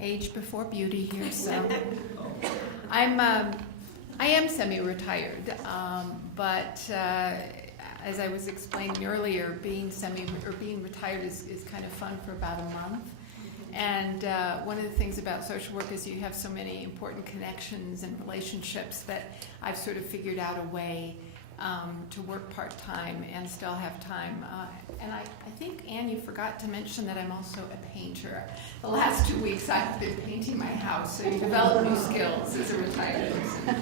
age before beauty here, so I am semi-retired, but as I was explaining earlier, being retired is kind of fun for about a month. And one of the things about social work is you have so many important connections and relationships that I've sort of figured out a way to work part-time and still have time. And I think, Anne, you forgot to mention that I'm also a painter. The last 2 weeks I've been painting my house, so you develop new skills as a retired person.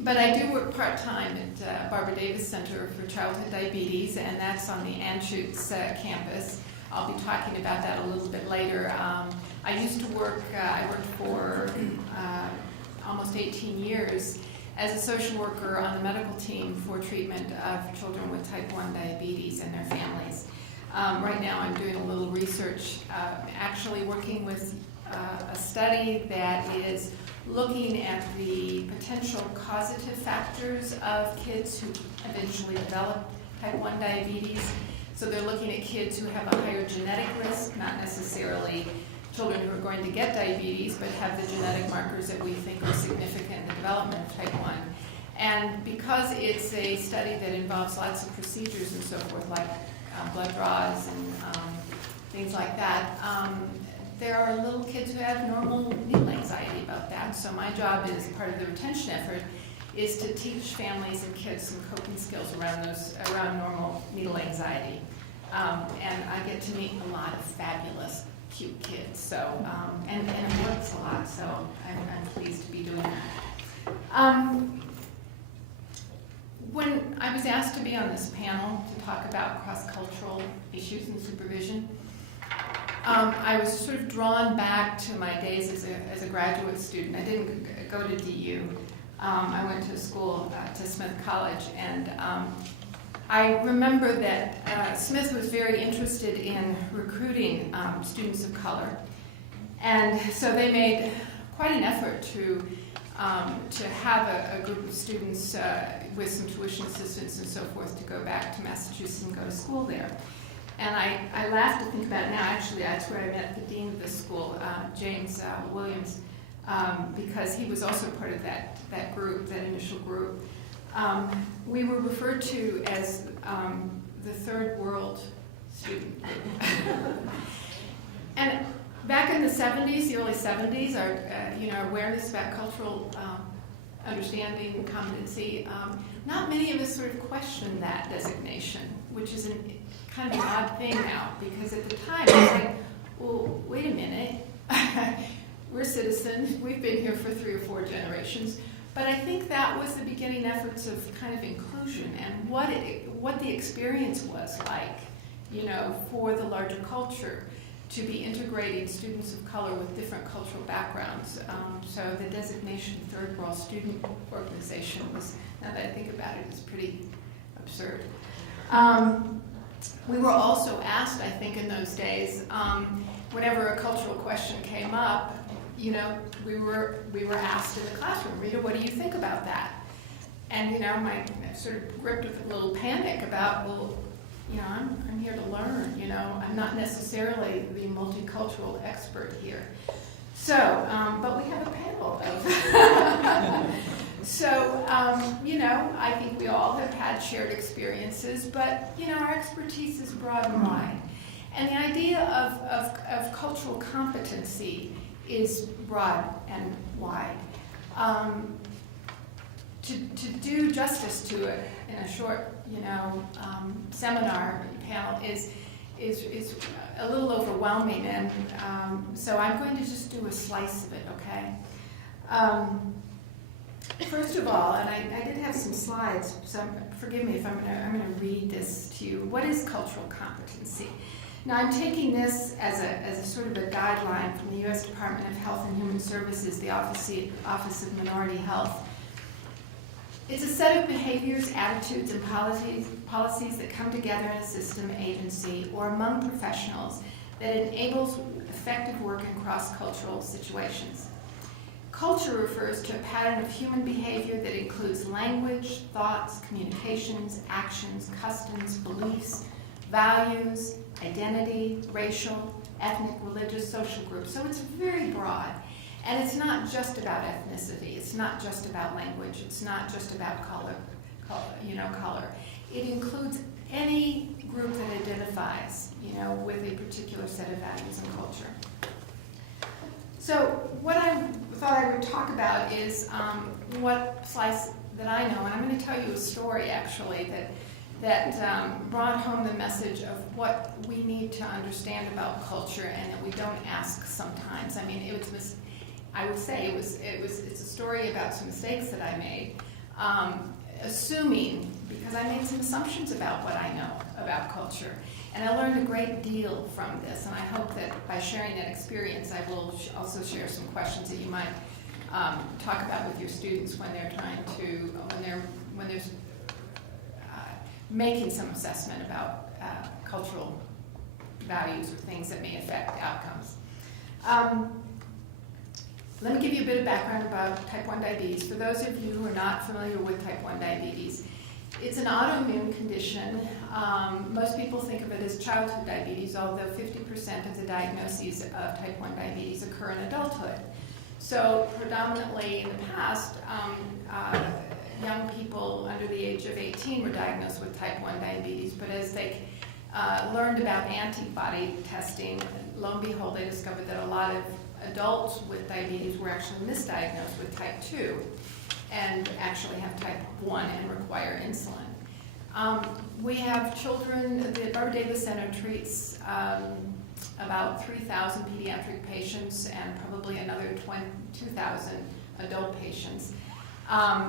But I do work part-time at Barbara Davis Center for Childhood Diabetes, and that's on the Anschutz campus. I'll be talking about that a little bit later. I used to work, I worked for almost 18 years as a social worker on the medical team for treatment of children with type 1 diabetes and their families. Right now I'm doing a little research, actually working with a study that is looking at the potential causative factors of kids who eventually develop type 1 diabetes. So they're looking at kids who have a higher genetic risk, not necessarily children who are going to get diabetes, but have the genetic markers that we think are significant in the development of type 1. And because it's a study that involves lots of procedures and so forth, like blood draws and things like that, there are little kids who have normal needle anxiety about that. So my job is, part of the retention effort, is to teach families and kids some coping skills around normal needle anxiety. And I get to meet a lot of fabulous, cute kids. So, and it works a lot, so I'm pleased to be doing that. When I was asked to be on this panel to talk about cross-cultural issues and supervision, I was sort of drawn back to my days as a graduate student. I didn't go to DU. I went to school, to Smith College, and I remember that Smith was very interested in recruiting students of color. And so they made quite an effort to have a group of students with some tuition assistance and so forth to go back to Massachusetts and go to school there. And I laugh to think about it now. Actually, that's where I met the dean of the school, James Williams, because he was also part of that group, that initial group. We were referred to as the third world student group. And back in the 70s, the early 70s, our awareness about cultural understanding and competency, not many of us sort of questioned that designation, which is kind of an odd thing now, because at the time it was like, well, wait a minute, we're citizens, we've been here for 3 or 4 generations, but I think that was the beginning efforts of kind of inclusion and what the experience was like, for the larger culture to be integrating students of color with different cultural backgrounds. So the designation Third World Student Organization was, now that I think about it, is pretty absurd. We were also asked, I think, in those days, whenever a cultural question came up, we were asked in the classroom, Rita, what do you think about that? And my sort of gripped with a little panic about, well, I'm here to learn. I'm not necessarily the multicultural expert here. So, but we have a panel of. So, I think we all have had shared experiences, but, our expertise is broad and wide. And the idea of cultural competency is broad and wide. To do justice to it in a short, seminar panel is a little overwhelming, and so I'm going to just do a slice of it, okay? First of all, and I did have some slides, so forgive me if I'm going to read this to you. What is cultural competency? Now, I'm taking this as a sort of a guideline from the U.S. Department of Health and Human Services, the Office of Minority Health. It's a set of behaviors, attitudes, and policies that come together in a system, agency, or among professionals that enables effective work in cross-cultural situations. Culture refers to a pattern of human behavior that includes language, thoughts, communications, actions, customs, beliefs, values, identity, racial, ethnic, religious, social groups. So it's very broad. And it's not just about ethnicity. It's not just about language. It's not just about color. It includes any group that identifies, with a particular set of values and culture. So what I thought I would talk about is what slice that I know, and I'm going to tell you a story actually that brought home the message of what we need to understand about culture and that we don't ask sometimes. I mean, I would say it's a story about some mistakes that I made, assuming, because I made some assumptions about what I know about culture. And I learned a great deal from this, and I hope that by sharing that experience, I will also share some questions that you might talk about with your students when they're trying to, when there's making some assessment about cultural values or things that may affect outcomes. Let me give you a bit of background about type 1 diabetes. For those of you who are not familiar with type 1 diabetes, it's an autoimmune condition. Most people think of it as childhood diabetes, although 50% of the diagnoses of type 1 diabetes occur in adulthood. So predominantly in the past, young people under the age of 18 were diagnosed with type 1 diabetes, but as they learned about antibody testing, lo and behold, they discovered that a lot of adults with diabetes were actually misdiagnosed with type 2 and actually have type 1 and require insulin. We have children, the Barbara Davis Center treats about 3,000 pediatric patients and probably another 2,000 adult patients. I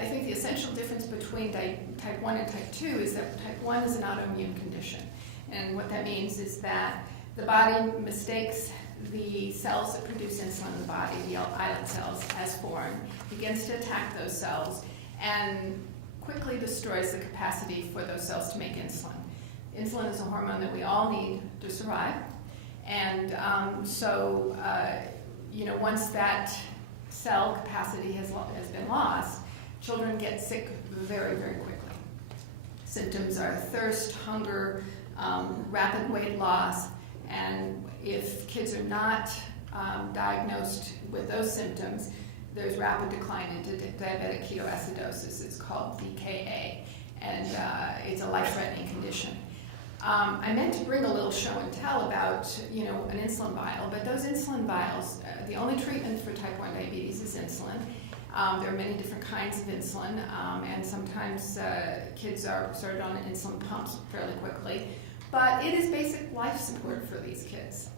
think the essential difference between type 1 and type 2 is that type 1 is an autoimmune condition. And what that means is that the body mistakes the cells that produce insulin in the body, the islet cells, as foreign, begins to attack those cells, and quickly destroys the capacity for those cells to make insulin. Insulin is a hormone that we all need to survive, and once that cell capacity has been lost, children get sick very, very quickly. Symptoms are thirst, hunger, rapid weight loss, and if kids are not diagnosed with those symptoms, there's rapid decline into diabetic ketoacidosis. It's called DKA, and it's a life-threatening condition. I meant to bring a little show and tell about, an insulin vial, but those insulin vials, the only treatment for type 1 diabetes is insulin. There are many different kinds of insulin, and sometimes kids are started on insulin pumps fairly quickly. But it is basic life support for these kids,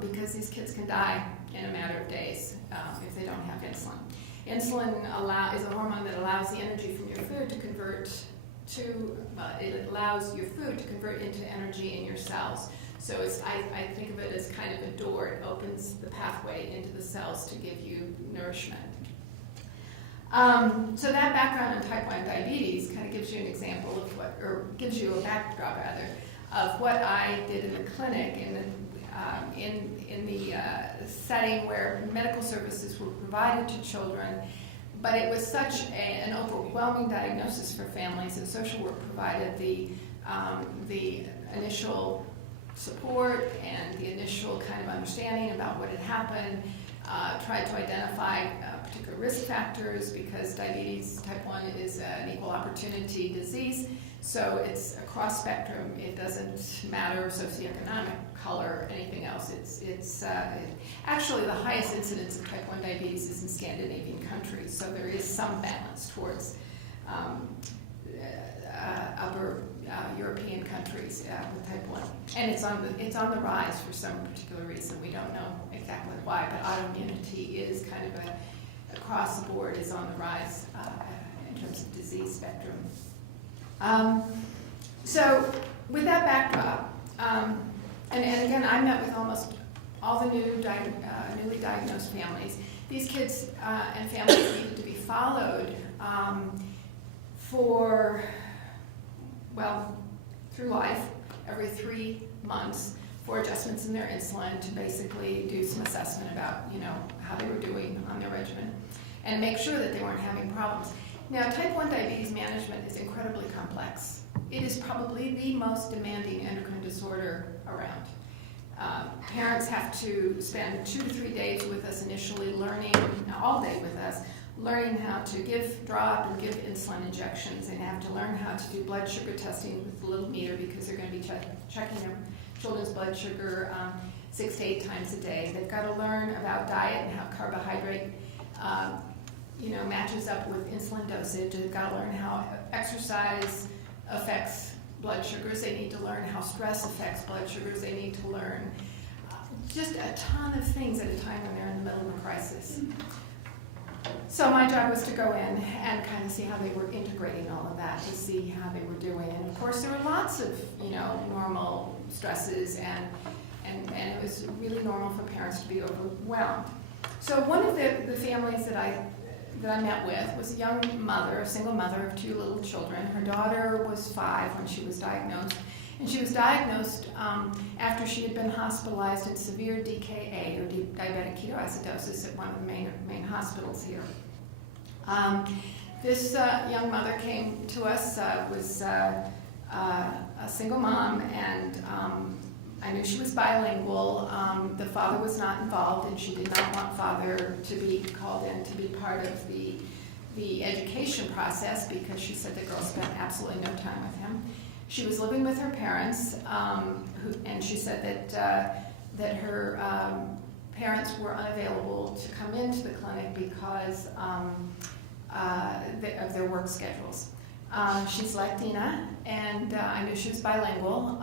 because these kids can die in a matter of days if they don't have insulin. Insulin is a hormone that allows the energy from your food to convert it allows your food to convert into energy in your cells. So I think of it as kind of a door. It opens the pathway into the cells to give you nourishment. So that background in type 1 diabetes kind of gives you an example of gives you a backdrop rather, of what I did in the clinic in the setting where medical services were provided to children. But it was such an overwhelming diagnosis for families that social work provided the initial support and the initial kind of understanding about what had happened, tried to identify particular risk factors because diabetes type 1 is an equal opportunity disease. So it's across spectrum. It doesn't matter socioeconomic, color, anything else. It's actually the highest incidence of type 1 diabetes is in Scandinavian countries. So there is some balance towards upper European countries with type 1, and it's on the rise for some particular reason. We don't know exactly why, but autoimmunity is kind of across the board is on the rise in terms of disease spectrum. So with that backdrop, and again, I met with almost all the newly diagnosed families. These kids and families needed to be followed through life, every 3 months, for adjustments in their insulin to basically do some assessment about, how they were doing on their regimen and make sure that they weren't having problems. Now, type 1 diabetes management is incredibly complex. It is probably the most demanding endocrine disorder around. Parents have to spend 2 to 3 days with us initially learning, all day with us, learning how to draw up and give insulin injections. They have to learn how to do blood sugar testing with the little meter because they're going to be checking their children's blood sugar 6 to 8 times a day. They've got to learn about diet and how carbohydrate matches up with insulin dosage. They've got to learn how exercise affects blood sugars. They need to learn how stress affects blood sugars. They need to learn just a ton of things at a time when they're in the middle of a crisis. So my job was to go in and kind of see how they were integrating all of that, to see how they were doing. And of course there were lots of, normal stresses and it was really normal for parents to be overwhelmed. So one of the families that I met with was a young mother, a single mother of 2 little children. Her daughter was 5 when she was diagnosed. And she was diagnosed after she had been hospitalized in severe DKA, or diabetic ketoacidosis, at one of the main hospitals here. This young mother came to us, was a single mom, and I knew she was bilingual. The father was not involved, and she did not want father to be called in to be part of the education process because she said the girl spent absolutely no time with him. She was living with her parents, and she said that her parents were unavailable to come into the clinic because of their work schedules. She's Latina, and I knew she was bilingual.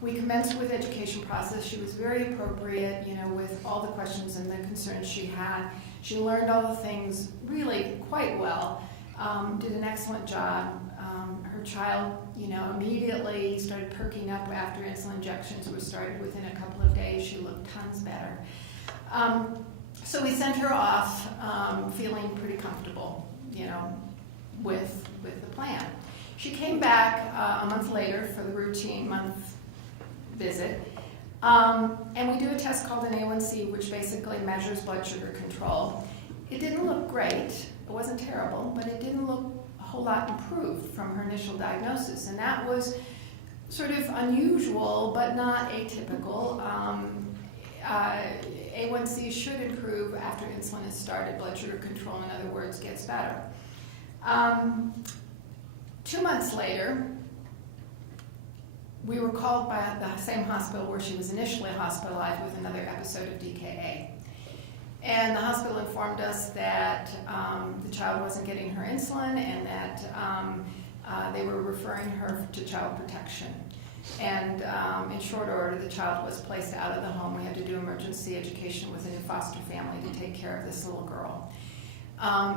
We commenced with the education process. She was very appropriate, with all the questions and the concerns she had. She learned all the things really quite well, did an excellent job. Her child, immediately started perking up after insulin injections were started. Within a couple of days, she looked tons better. So we sent her off feeling pretty comfortable, with the plan. She came back a month later for the routine month visit, and we do a test called an A1C, which basically measures blood sugar control. It didn't look great. It wasn't terrible, but it didn't look a whole lot improved from her initial diagnosis, and that was sort of unusual but not atypical. A1C should improve after insulin is started. Blood sugar control, in other words, gets better. 2 months later, we were called by the same hospital where she was initially hospitalized with another episode of DKA. And the hospital informed us that the child wasn't getting her insulin and that they were referring her to child protection. And in short order, the child was placed out of the home. We had to do emergency education with a new foster family to take care of this little girl.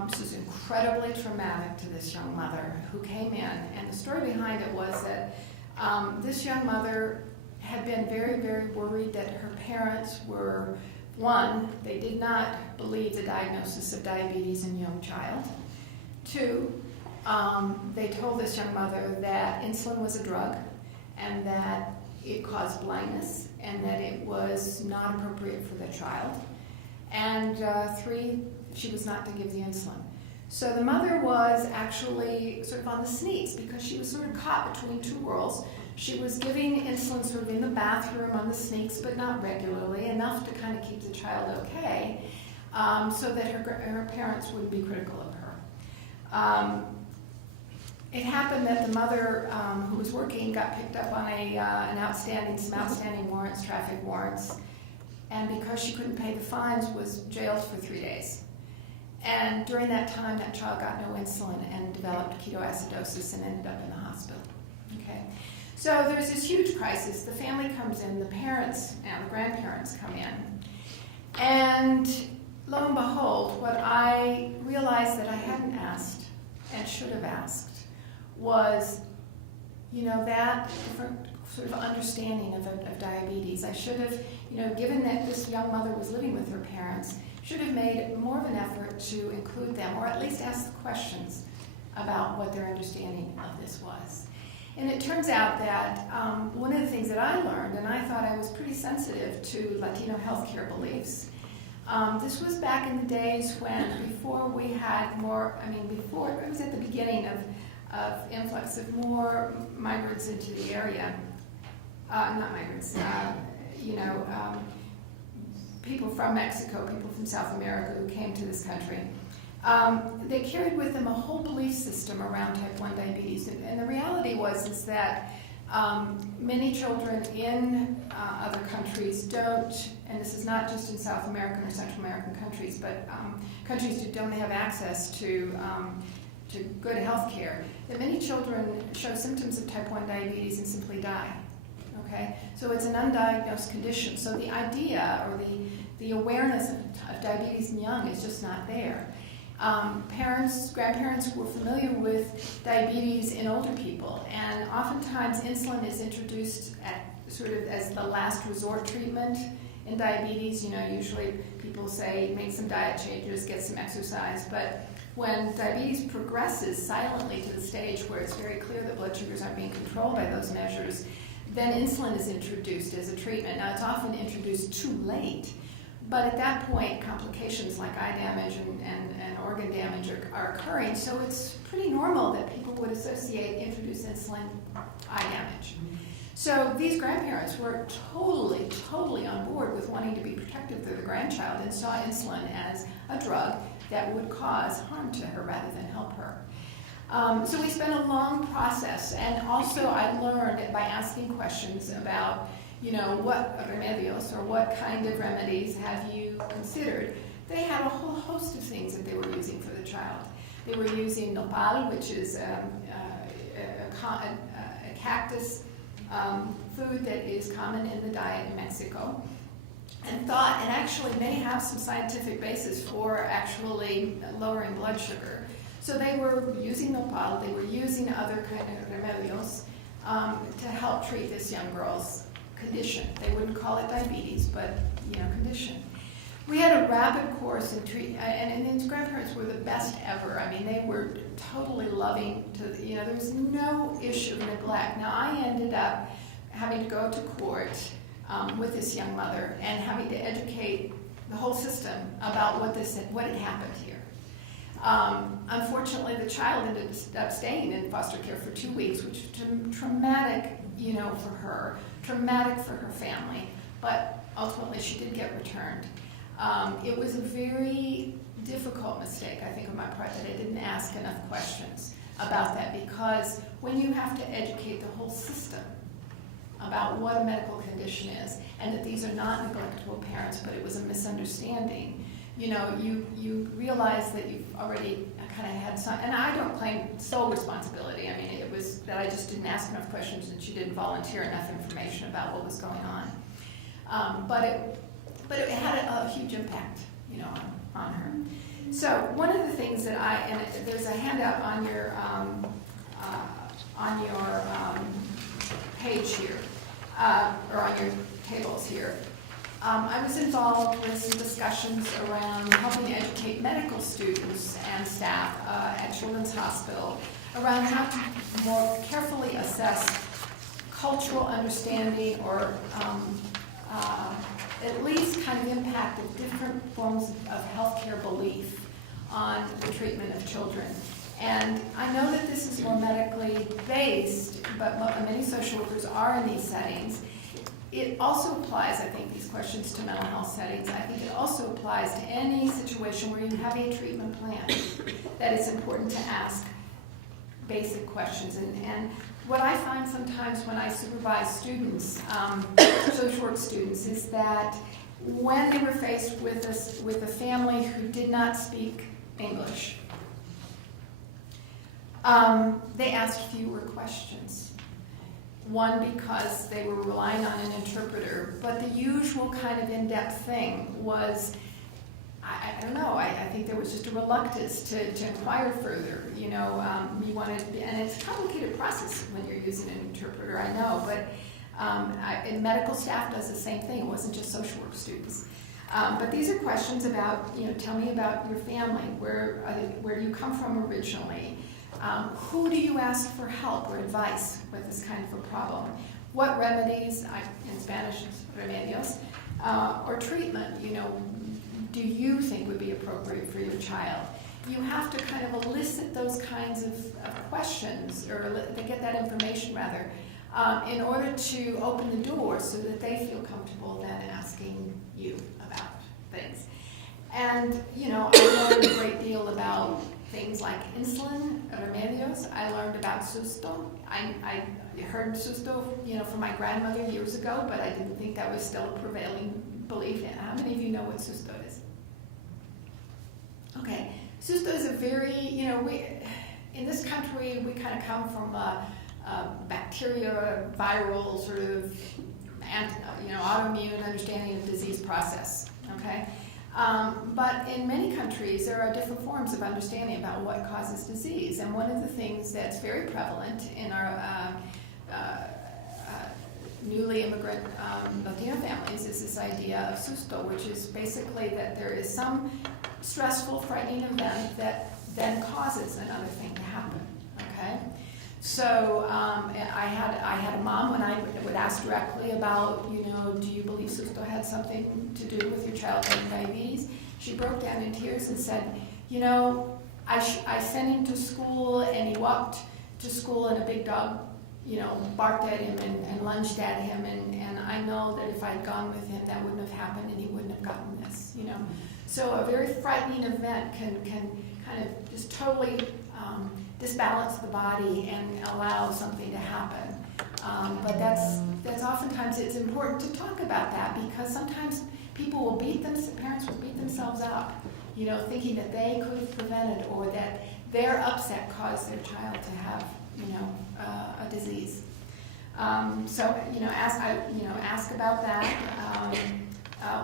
This was incredibly traumatic to this young mother who came in. And the story behind it was that this young mother had been very, very worried that her parents were, one, they did not believe the diagnosis of diabetes in a young child. Two, they told this young mother that insulin was a drug and that it caused blindness and that it was not appropriate for the child. And 3, she was not to give the insulin. So the mother was actually sort of on the sneaks because she was sort of caught between 2 worlds. She was giving insulin sort of in the bathroom on the sneaks, but not regularly, enough to kind of keep the child okay, so that her parents wouldn't be critical of her. It happened that the mother who was working got picked up on some outstanding warrants, traffic warrants, and because she couldn't pay the fines, was jailed for 3 days. And during that time, that child got no insulin and developed ketoacidosis and ended up in the hospital. Okay, so there's this huge crisis. The family comes in, the parents and the grandparents come in, and lo and behold, what I realized that I hadn't asked and should have asked was, that different sort of understanding of diabetes. I should have, given that this young mother was living with her parents, should have made more of an effort to include them, or at least ask the questions about what their understanding of this was. And it turns out that one of the things that I learned, and I thought I was pretty sensitive to Latino healthcare beliefs, this was back in the days before we had before it was at the beginning of influx of more migrants into the area. not migrants, people from Mexico, people from South America who came to this country. They carried with them a whole belief system around type 1 diabetes. And the reality is that many children in other countries don't, and this is not just in South American or Central American countries, but countries who don't have access to good health care, that many children show symptoms of type 1 diabetes and simply die. Okay? So it's an undiagnosed condition. So the idea or the awareness of diabetes in young is just not there. Grandparents were familiar with diabetes in older people, and oftentimes insulin is introduced at sort of as the last resort treatment in diabetes. Usually people say make some diet changes, get some exercise, but when diabetes progresses silently to the stage where it's very clear that blood sugars aren't being controlled by those measures, then insulin is introduced as a treatment. Now, it's often introduced too late, but at that point, complications like eye damage and organ damage are occurring, so it's pretty normal that people would associate introduced insulin eye damage. So these grandparents were totally on board with wanting to be protective of their grandchild and saw insulin as a drug that would cause harm to her rather than help her. So we spent a long process, and also I learned by asking questions about, what remedios or what kind of remedies have you considered. They had a whole host of things that they were using for the child. They were using nopal, which is a cactus food that is common in the diet in Mexico, and actually may have some scientific basis for actually lowering blood sugar. So they were using nopal, they were using other kind of remedios to help treat this young girl's condition. They wouldn't call it diabetes, but condition. We had a rapid course in treatment, and his grandparents were the best ever. I mean, they were totally loving. There was no issue of neglect. Now, I ended up having to go to court with this young mother and having to educate the whole system about what had happened here. Unfortunately, the child ended up staying in foster care for 2 weeks, which was traumatic, for her, traumatic for her family, but ultimately she did get returned. It was a very difficult mistake, I think, on my part, that I didn't ask enough questions about that, because when you have to educate the whole system about what a medical condition is, and that these are not neglectful parents, but it was a misunderstanding, you realize that you've already kind of had some, and I don't claim sole responsibility. I mean, it was that I just didn't ask enough questions and she didn't volunteer enough information about what was going on. But it had a huge impact, on her. So one of the things that there's a handout on your page here, or on your tables here. I was involved with some discussions around helping educate medical students and staff at Children's Hospital around how to more carefully assess cultural understanding or at least kind of impact of different forms of healthcare belief on the treatment of children. And I know that this is more medically based, but many social workers are in these settings. It also applies, I think, these questions to mental health settings. I think it also applies to any situation where you have a treatment plan, that it's important to ask basic questions. And what I find sometimes when I supervise students, social work students, is that when they were faced with a family who did not speak English, they asked fewer questions. One, because they were relying on an interpreter, but the usual kind of in-depth thing was, I don't know, I think there was just a reluctance to inquire further. You wanted, and it's a complicated process when you're using an interpreter, I know, but and medical staff does the same thing. It wasn't just social work students. But these are questions about, tell me about your family. Where do you come from originally? Who do you ask for help or advice with this kind of a problem? What remedies, in Spanish, remedios, or treatment, do you think would be appropriate for your child? You have to kind of elicit those kinds of questions, or get that information rather, in order to open the door so that they feel comfortable then asking you about things. And, you know, I learned a great deal about things like insulin, remedios. I learned about susto. I heard susto, you know, from my grandmother years ago, but I didn't think that was still a prevailing belief. How many of you know what susto is? Okay, susto is a very, you know, in this country, we kind of come from a bacteria, viral sort of, autoimmune understanding of disease process, okay? But in many countries, there are different forms of understanding about what causes disease. And one of the things that's very prevalent in our newly immigrant Latino families is this idea of susto, which is basically that there is some stressful, frightening event that then causes another thing to happen, okay? So I had a mom when I would ask directly about, you know, do you believe susto had something to do with your child having diabetes? She broke down in tears and said, you know, I sent him to school and he walked to school and a big dog, you know, barked at him and lunged at him, and I know that if I'd gone with him that wouldn't have happened and he wouldn't have gotten this, you know. So a very frightening event can kind of just totally disbalance the body and allow something to happen. But that's oftentimes it's important to talk about that, because sometimes people will parents will beat themselves up, you know, thinking that they could have prevented or that their upset caused their child to have, you know, a disease. So, you know, ask about that,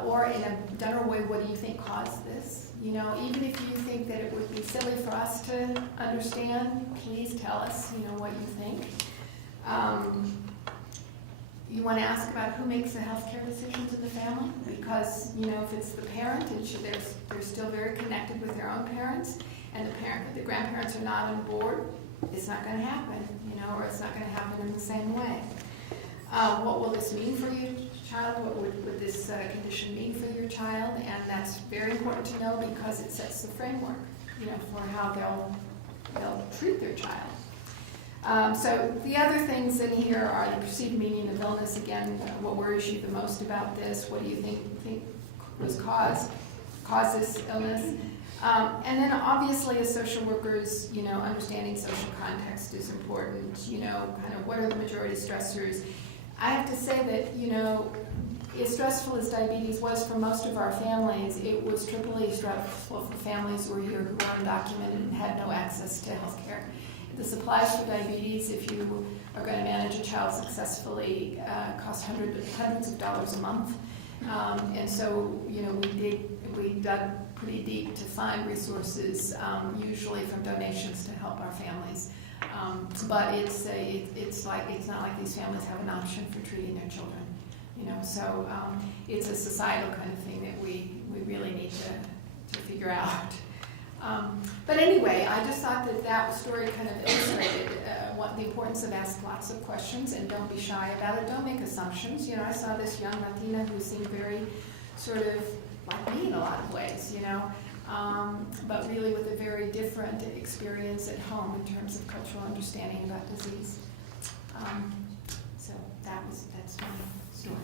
or in a general way, what do you think caused this? You know, even if you think that it would be silly for us to understand, please tell us, you know, what you think. You want to ask about who makes the healthcare decisions in the family, because, you know, if it's the parent and they're still very connected with their own parents, and the grandparents are not on board, it's not going to happen, you know, or it's not going to happen in the same way. What will this mean for your child? What would this condition mean for your child? And that's very important to know, because it sets the framework, you know, for how they'll treat their child. So the other things in here are the perceived meaning of illness. Again, what worries you the most about this? What do you think was caused this illness? And then obviously as social workers, you know, understanding social context is important. You know, kind of what are the majority stressors? I have to say that, you know, as stressful as diabetes was for most of our families, it was triply stressful for families who were here who were undocumented and had no access to health care. This applies for diabetes. If you are going to manage a child successfully, costs hundreds of dollars a month. And so, you know, we dug pretty deep to find resources, usually from donations to help our families. But it's not like these families have an option for treating their children, you know. So it's a societal kind of thing that we really need to figure out. But anyway, I just thought that story kind of illustrated the importance of ask lots of questions and don't be shy about it. Don't make assumptions. You know, I saw this young Latina who seemed very sort of like me in a lot of ways, you know. But really with a very different experience at home in terms of cultural understanding about disease. So that's my story.